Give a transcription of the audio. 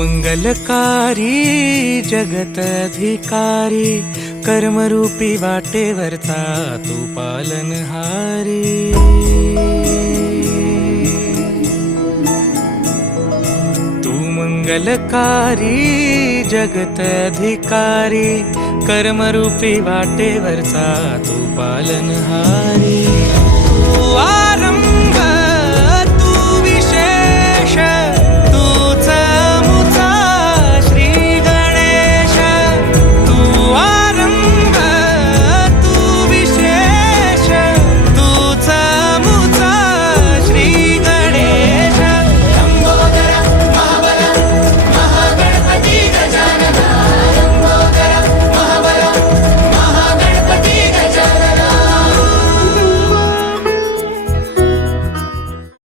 मंगलकारी जगत अधिकारी, कर्मरूपी वाटेवरचा तू पालनहारी। तू मंगलकारी जगत अधिकारी, कर्मरूपी वाटेवरचा तू पालनहारी।